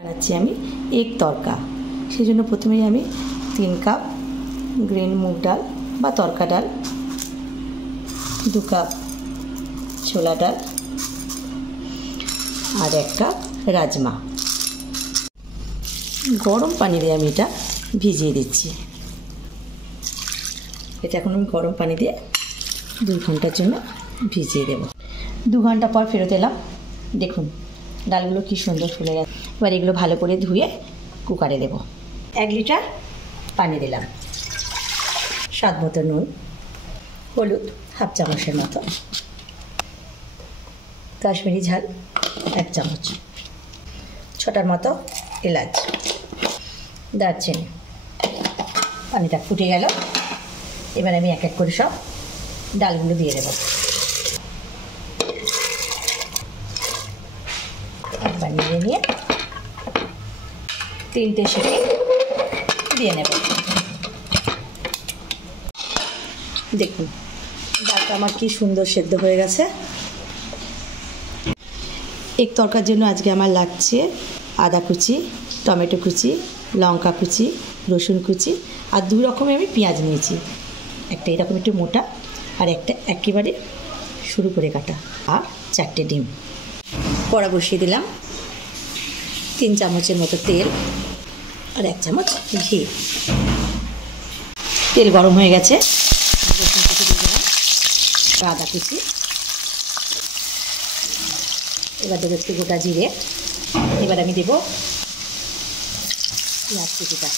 বানাচ্ছি আমি এগ তরকা। সেই জন্য প্রথমেই আমি 3 কাপ গ্রিন মুগ ডাল বা তরকা ডাল, 2 কাপ ছোলা ডাল আর 1 কাপ রাজমা গরম পানি দিয়ে আমি এটা ভিজিয়ে দিচ্ছি। এটা এখন আমি গরম পানি দিয়ে 2 ঘন্টার জন্য ভিজিয়ে দেব। 2 ঘন্টা পর ফেরত এলাম, দেখুন ডালগুলো কি সুন্দর ফুলে গেছে। এবার এগুলো ভালো করে ধুয়ে কুকারে দেব। 1 লিটার পানি দিলাম, স্বাদ মতো নুন, হলুদ হাফ চামচের মতো, কাশ্মীরি ঝাল 1 চামচ, 6টার মতো এলাচ, দারচিনি। পানিটা ফুটে গেল, এবার আমি এক এক করে সব ডালগুলো দিয়ে দেব। একবার নিয়ে নিয়ে 3টে সিটি দিয়ে নেব। দেখুন ডালটা আমার কি সুন্দর সেদ্ধ হয়ে গেছে। এক তরকার জন্য আজকে আমার লাগছে আদা কুচি, টমেটো কুচি, লঙ্কা কুচি, রসুন কুচি আর 2 রকমের আমি পেঁয়াজ নিয়েছি। একটা এরকম একটু মোটা আর একটা একেবারে সরু করে কাটা, আর 4টে ডিম। কড়া বসিয়ে দিলাম, 3 চামচের মতো তেল আর 1 চামচ ঘি। তেল গরম হয়ে গেছে, রসুন কুচি দিয়ে দিলাম, আদা কুচি, এবার দেবো একটু গোটা জিরে। এবার আমি দেবো পেঁয়াজ কুচিটা,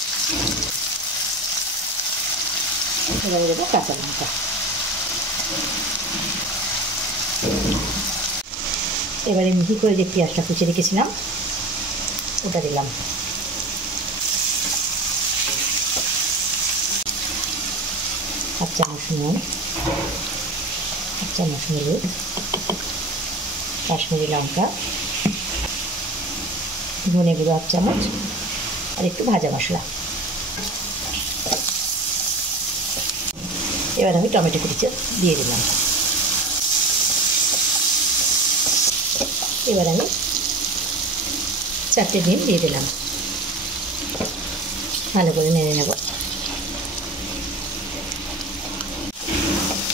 এবারে দেবো কাঁচা লঙ্কা। এবারে মিহি করে যে পেঁয়াজটা কুচি রেখেছিলাম ওটা দিলাম। হাফ চামচ নুন, হাফ চামচ হলুদ, কাশ্মীরি লঙ্কা, ধনে গুঁড়ো 1 চামচ আর একটু ভাজা মশলা। এবার আমি টমেটো কুচি দিয়ে দিলাম। এবার আমি 4টে ডিম দিয়ে দিলাম, ভালো করে নেড়ে নেব।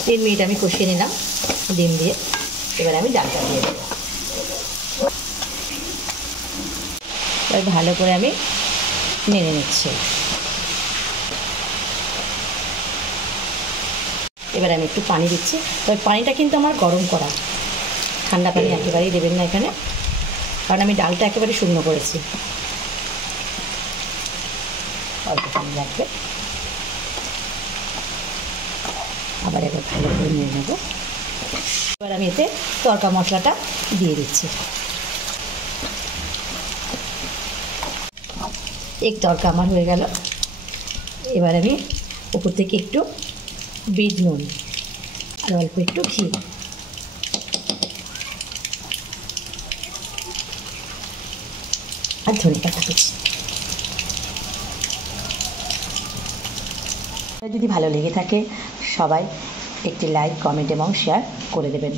3 মিনিট আমি কষিয়ে নিলাম ডিম দিয়ে। এবার আমি ডালটা দিয়ে দেব। এবার ভালো করে আমি নেড়ে নিচ্ছি। এবার আমি একটু পানি দিচ্ছি, তবে পানিটা কিন্তু আমার গরম করা, ঠান্ডা পানি একেবারেই দেবেন না এখানে, কারণ আমি ডালটা একেবারে শুকনো করেছি। অল্প পানি লাগবে। আবার এবার ভালো করে নিয়ে নেব। এবার আমি এতে তরকা মশলাটা দিয়ে দিচ্ছি। এক তরকা আমার হয়ে গেল। এবার আমি উপর থেকে একটু বিট নুন আর অল্প একটু ঘি, আর ধনে পাতা কুচি। যদি ভালো লেগে থাকে সবাই একটি লাইক, কমেন্ট এবং শেয়ার করে দেবেন।